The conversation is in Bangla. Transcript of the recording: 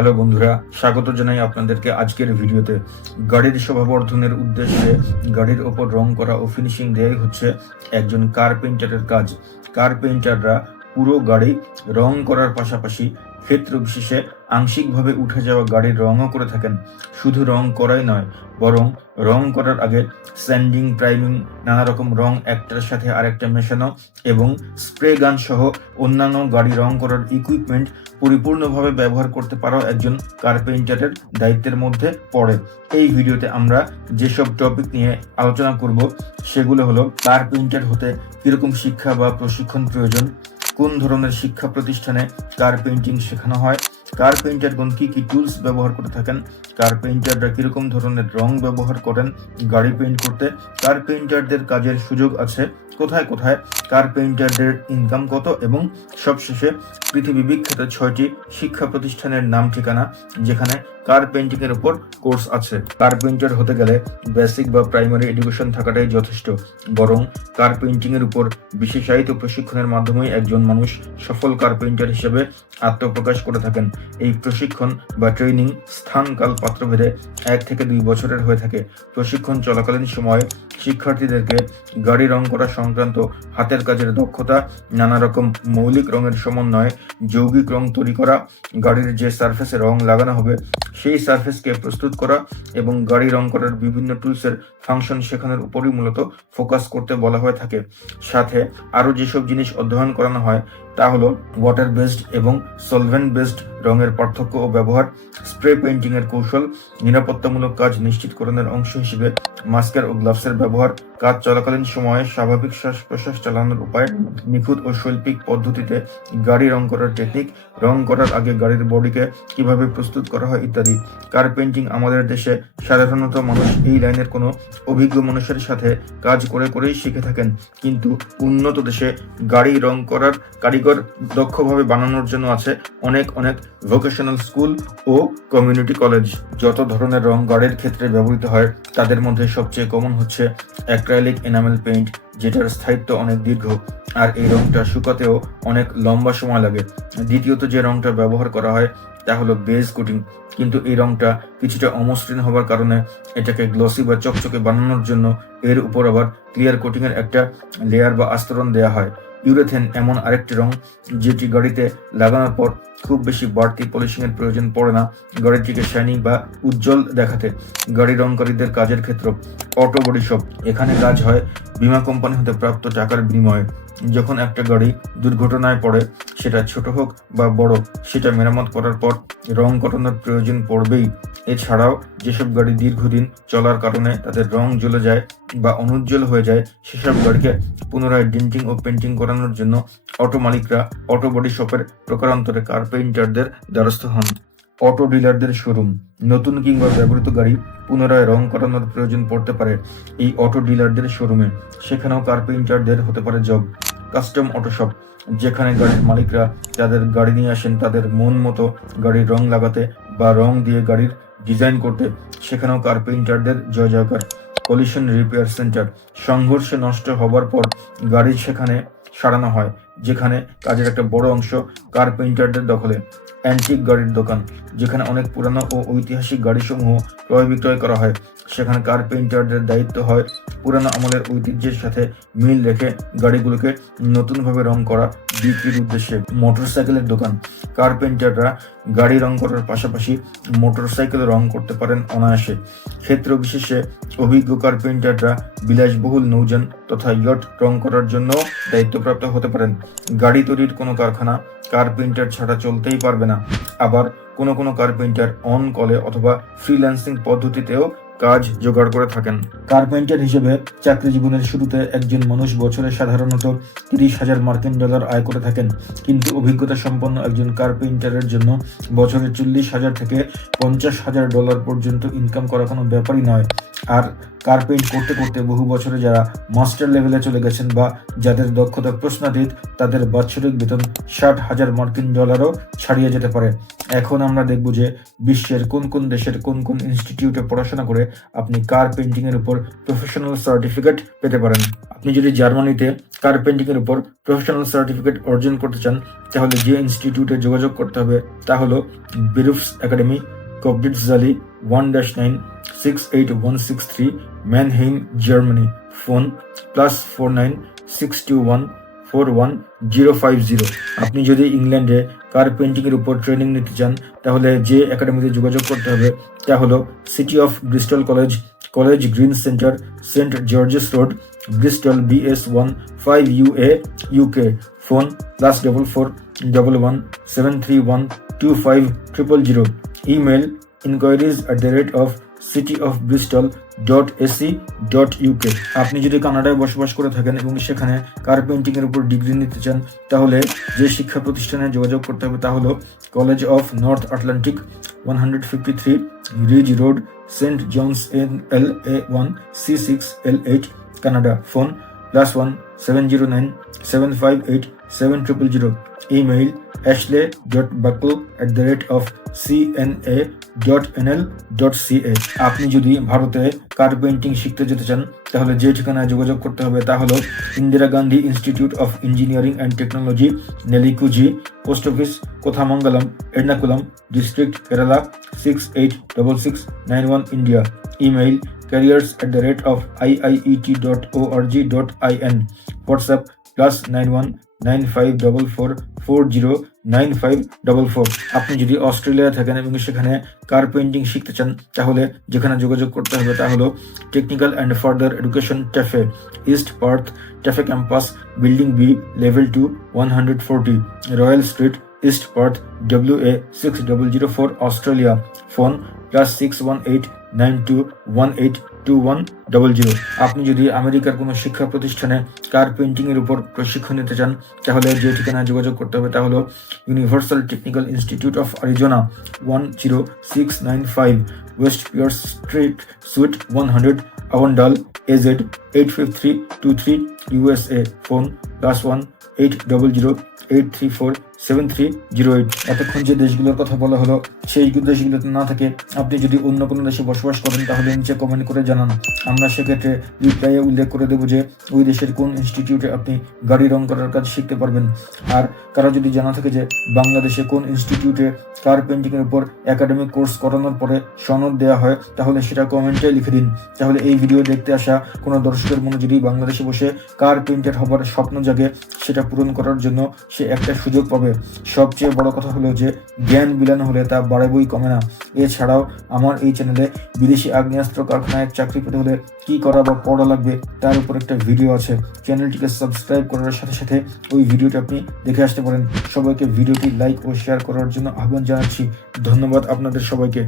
হ্যালো বন্ধুরা, স্বাগত জানাই আপনাদেরকে আজকের ভিডিওতে। গাড়ির শোভাবর্ধনের উদ্দেশ্যে গাড়ির ওপর রং করা ও ফিনিশিং দেয়াই হচ্ছে একজন কার্পেন্টারের কাজ। কার্পেন্টাররা পুরো গাড়ি রং করার পাশাপাশি ক্ষেত্র বিশেষে আংশিকভাবে উঠে যাওয়া গাড়ির রঙও করে থাকেন। শুধু রং করাই নয়, বরং রং করার আগে স্যান্ডিং, প্রাইমিং নানা রকম রং একটার সাথে আরেকটা মেশানো এবং স্প্রে গান সহ অন্যান্য গাড়ি রং করার ইকুইপমেন্ট পরিপূর্ণভাবে ব্যবহার করতে পারাও একজন কার্পেন্টারের দায়িত্বের মধ্যে পড়ে। এই ভিডিওতে আমরা যেসব টপিক নিয়ে আলোচনা করব, সেগুলো হলো কার্পেন্টার হতে কীরকম শিক্ষা বা প্রশিক্ষণ প্রয়োজন কোন ধরনের শিক্ষা প্রতিষ্ঠানে কার পেন্টিং শেখানো হয়? কার পেইন্টারগণ কি কি টুলস ব্যবহার করে থাকেন? কার পেইন্টাররা কীরকম ধরনের রং ব্যবহার করেন? গাড়ি পেইন্ট করতে কার পেইন্টারদের কাজের সুযোগ আছে। কোথায় কোথায়? কার পেইন্টারদের ইনকাম কত? এবং সবশেষে পৃথিবী বিখ্যাত ছয়টি শিক্ষা প্রতিষ্ঠানের নাম ঠিকানা, যেখানে কার পেইন্টিং এর উপর কোর্স আছে। কার পেইন্টার হতে গেলে বেসিক বা প্রাইমারি এডুকেশন থাকাটাই যথেষ্ট। বরং কার পেইন্টিং এর উপর বিশেষায়িত প্রশিক্ষণের মাধ্যমে একজন মানুষ সফল কার্পেন্টার হিসেবে আত্মপ্রকাশ করে থাকেন। এই প্রশিক্ষণ বা ট্রেনিং স্থান কাল পাত্রভেদে এক থেকে দুই বছরের হয়ে থাকে। প্রশিক্ষণ চলাকালীন সময়ে শিক্ষার্থীদেরকে গাড়ি রং করা সংক্রান্ত হাতের কাজের দক্ষতা, নানা রকম মৌলিক রঙের সমন্বয়ে যৌগিক রং তৈরি করা, গাড়ির যে সারফেসে রং লাগানো হবে, সেই সারফেসকে প্রস্তুত করা এবং গাড়ি রং করার বিভিন্ন টুলসের ফাংশন শেখানোর উপরই মূলত ফোকাস করতে বলা হয়ে থাকে। সাথে আরও যেসব জিনিস অধ্যয়ন করানো হয় তা হলো ওয়াটার বেসড এবং সলভেন্ট বেসড রঙের পার্থক্য ও ব্যবহার স্প্রে পেইন্টিং এর কৌশল, নিরাপত্তামূলক কাজ নিশ্চিতকরণের অংশ হিসেবে মাস্কের ও গ্লাভসের ব্যবহার, কাজ চলাকালীন সময়ে স্বাভাবিক শ্বাস প্রশ্বাস চালানোর উপায়, নিখুঁত ও শৈল্পিক পদ্ধতিতে গাড়ি রং করার টেকনিক রং করার আগে গাড়ির বডিকে কীভাবে প্রস্তুত করা হয় ইত্যাদি। কার পেইন্টিং আমাদের দেশে সাধারণত মানুষ এই লাইনের কোনো অভিজ্ঞ মানুষের সাথে কাজ করে করেই শিখে থাকেন। কিন্তু উন্নত দেশে গাড়ি রং করার কারিগর দক্ষভাবে বানানোর জন্য আছে অনেক অনেক ভোকেশনাল স্কুল ও কমিউনিটি কলেজ যত ধরনের রং গাড়ির ক্ষেত্রে ব্যবহৃত হয়, তাদের মধ্যে সবচেয়ে কমন হচ্ছে অ্যাক্রাইলিক এনামেল পেইন্ট যেটার স্থায়িত্ব অনেক দীর্ঘ। আর এই রংটা শুকাতেও অনেক লম্বা সময় লাগে। দ্বিতীয়ত যে রংটা ব্যবহার করা হয়, তা হলো বেজ কোটিং কিন্তু এই রংটা কিছুটা অমসৃণ হবার কারণে এটাকে গ্লসি বা চকচকে বানানোর জন্য এর উপর আবার ক্লিয়ার কোটিং এর একটা লেয়ার বা আস্তরণ দেওয়া হয়। ইউরেথেন এমন আরেকটি রং, যেটি গাড়িতে লাগানোর পর খুব বেশি বাড়তি পলিশিং এর প্রয়োজন পড়ে না। গাড়িটিকে শাইনিং বা উজ্জ্বল দেখাতে গাড়ি রংকারীদের কাজের ক্ষেত্র অটো বডি শপ। এখানে কাজ হয় বিমা কোম্পানি হতে প্রাপ্ত টাকার বিনিময়ে। যখন একটা গাড়ি দুর্ঘটনায় পড়ে, সেটা ছোট হোক বা বড়, সেটা মেরামত করার পর রং করানোর প্রয়োজন পড়বেই। এছাড়াও যেসব গাড়ি দীর্ঘদিন চলার কারণে তাদের রং জ্বলে যায় বা অনুজ্জ্বল হয়ে যায়, সেসব গাড়িকে পুনরায় ডেন্টিং ও পেন্টিং করানোর জন্য অটো মালিকরা, অটো বডি শপের প্রকারান্তরে কার পেইন্টারদের দ্বারস্থ হন। অটো ডিলারদের শোরুম, নতুন কিংবা ব্যবহৃত গাড়ি পুনরায় রং করানোর প্রয়োজন পড়তে পারে এই অটো ডিলারদের শোরুমে। সেখানেও কার পেইন্টারদের হতে পারে জব, কাস্টম অটো শপ, যেখানে গাড়ির মালিকরা যাদের গাড়ি নিয়ে আসেন তাদের মন মতো গাড়ির রং লাগাতে বা রং দিয়ে গাড়ির ডিজাইন করতে। সেখানেও কার্পেন্টারদের জয় জয়কার কলিশন রিপেয়ার সেন্টার। সংঘর্ষে নষ্ট হবার পর গাড়ি সেখানে সারানো হয়, যেখানে কাজের একটা বড় অংশ কার্পেন্টারদের দখলে। অ্যান্টিক গাড়ির দোকান, যেখানে অনেক পুরানো ও ঐতিহাসিক গাড়িসমূহ ক্রয় বিক্রয় করা হয়। সেখানে কার পেইন্টারদের দায়িত্ব হয় পুরানো আমলের ঐতিহ্যের সাথে মিল রেখে গাড়িগুলোকে নতুনভাবে রং করা বিক্রির উদ্দেশ্যে মোটরসাইকেলের দোকান। কার্পেন্টাররা গাড়ি রং করার পাশাপাশি মোটরসাইকেল রং করতে পারেন অনায়াসে। ক্ষেত্র বিশেষে অভিজ্ঞ কার্পেন্টাররা বিলাসবহুল নৌযান তথা ইয়ট রং করার জন্য দায়িত্বপ্রাপ্ত হতে পারেন। গাড়ি তৈরির কোনো কারখানা কার্পেন্টার ছাড়া চলতেই পারবে না। আবার কোনো কোনো কার্পেন্টার অন কলে অথবা ফ্রিল্যান্সিং পদ্ধতিতেও কাজ জোগাড় করে থাকেন। কার্পেন্টার হিসেবে চাকরি জীবনের শুরুতে একজন মানুষ বছরে সাধারণত তিরিশ হাজার মার্কিন ডলার আয় করে থাকেন। কিন্তু অভিজ্ঞতা সম্পন্ন একজন কার্পেন্টারের জন্য বছরে চল্লিশ হাজার থেকে পঞ্চাশ হাজার ডলার পর্যন্ত ইনকাম করা কোনো ব্যাপারই নয়। আর কার পেইন্ট করতে করতে বহু বছরে যারা মাস্টার লেভেলে চলে গেছেন বা যাদের দক্ষতা প্রশ্নাতীত, তাদের বাৎসরিক বেতন ষাট হাজার মার্কিন ডলারও ছাড়িয়ে যেতে পারে। এখন আমরা দেখব যে বিশ্বের কোন কোন দেশের কোন কোন ইনস্টিটিউটে পড়াশোনা করে আপনি কার পেন্টিংয়ের উপর প্রফেশনাল সার্টিফিকেট পেতে পারেন। আপনি যদি জার্মানিতে কার পেন্টিংয়ের উপর প্রফেশনাল সার্টিফিকেট অর্জন করতে চান, তাহলে যে ইনস্টিটিউটে যোগাযোগ করতে হবে তা হলো Berufs academy কবডিটজালি one dash nine six eight one six three Mannheim Germany phone plus four nine six two one four one zero five zero আপনি যদি ইংল্যান্ডে কার পেন্টিংয়ের উপর ট্রেনিং নিতে চান, তাহলে যে একাডেমিতে যোগাযোগ করতে হবে, তা হলো City of Bristol College College Green Centre Saint George's Road Bristol BS one five U A UK phone plus double four double one seven three one two five triple zero of city of Bristol dot AC dot UK আপনি যদি কানাডায় বসবাস করে থাকেন এবং সেখানে কার্পেন্টিং এর উপর ডিগ্রি নিতে চান, তাহলে যে শিক্ষা প্রতিষ্ঠানে যোগাযোগ করতে হবে তা হলো College of North Atlantic one hundred fifty three Ridge Road Saint John's N L A one C six L eight Canada phone plus one seven zero nine seven five eight seven triple zero email Ashley dot Buckle at the rate of CNA dot NL dot CA আপনি যদি ভারতে কার পেন্টিং শিখতে যেতে চান, তাহলে যে ঠিকানায় যোগাযোগ করতে হবে তা হলো Indira Gandhi Institute of Engineering and Technology Nellikuzhi post office Kothamangalam, Ernakulam district Kerala six eight double six nine one India email careers at the rate of iiet.org.in whatsapp plus 91 9544409544 আপনি যদি অস্ট্রেলিয়া থাকেন এবং সেখানে কার পেন্টিং শিখতে চান, তাহলে যেখানে যোগাযোগ করতে হবে তা হলো Technical and Further Education TAFE East Perth TAFE campus building B level two one hundred forty Royal Street East Perth W A six double zero four Australia phone plus six one eight nine two one eight two one double zero আপনি যদি আমেরিকার কোনো শিক্ষা প্রতিষ্ঠানে কার পেন্টিং এর উপর প্রশিক্ষণ নিতে চান, তাহলে যে ঠিকানায় যোগাযোগ করতে হবে তা হলো Universal Technical Institute of Arizona one zero six nine five West Pier Street suite one hundred Avondale AZ eight five three two three USA phone plus one eight double zero eight three four seven three zero eight এতক্ষণ যে দেশগুলোর কথা বলা হলো, সেই দেশগুলোতে না থাকে আপনি যদি অন্য কোনো দেশে বসবাস করেন, তাহলে নিচে কমেন্ট করে জানান। আমরা সেক্ষেত্রে রিপ্লাইয়ে উল্লেখ করে দেবো যে, ওই দেশের কোন ইনস্টিটিউটে আপনি গাড়ি রং করার কাজ শিখতে পারবেন? আর কারও যদি জানা থাকে যে, বাংলাদেশে কোন ইনস্টিটিউটে কার পেন্টিং এর উপর একাডেমিক কোর্স করানোর পরে সনদ দেওয়া হয়, তাহলে সেটা কমেন্টে লিখে দিন। তাহলে এই ভিডিও দেখতে আসা কোনো দর্শকের মনে যদি বাংলাদেশে বসে কার পেন্টার হবার স্বপ্ন জাগে, সেটা পূরণ করার জন্য সে একটা সুযোগ পাবে। সবচেয়ে বড় কথা হলো যে, জ্ঞান বিলান হলে তা বাড়াবই কমে না। এছাড়াও আমার এই চ্যানেলে বিদেশি আগ্নেয়াস্ত্র কারখানায় চাকরি পেতে হলে কি করা বা পড়া লাগবে, তার উপর একটা ভিডিও আছে। চ্যানেলটিকে সাবস্ক্রাইব করার সাথে সাথে ওই ভিডিওটি আপনি দেখে আসতে পারেন। সবাইকে ভিডিওটি লাইক ও শেয়ার করার জন্য আহ্বান জানাচ্ছি। ধন্যবাদ আপনাদের সবাইকে।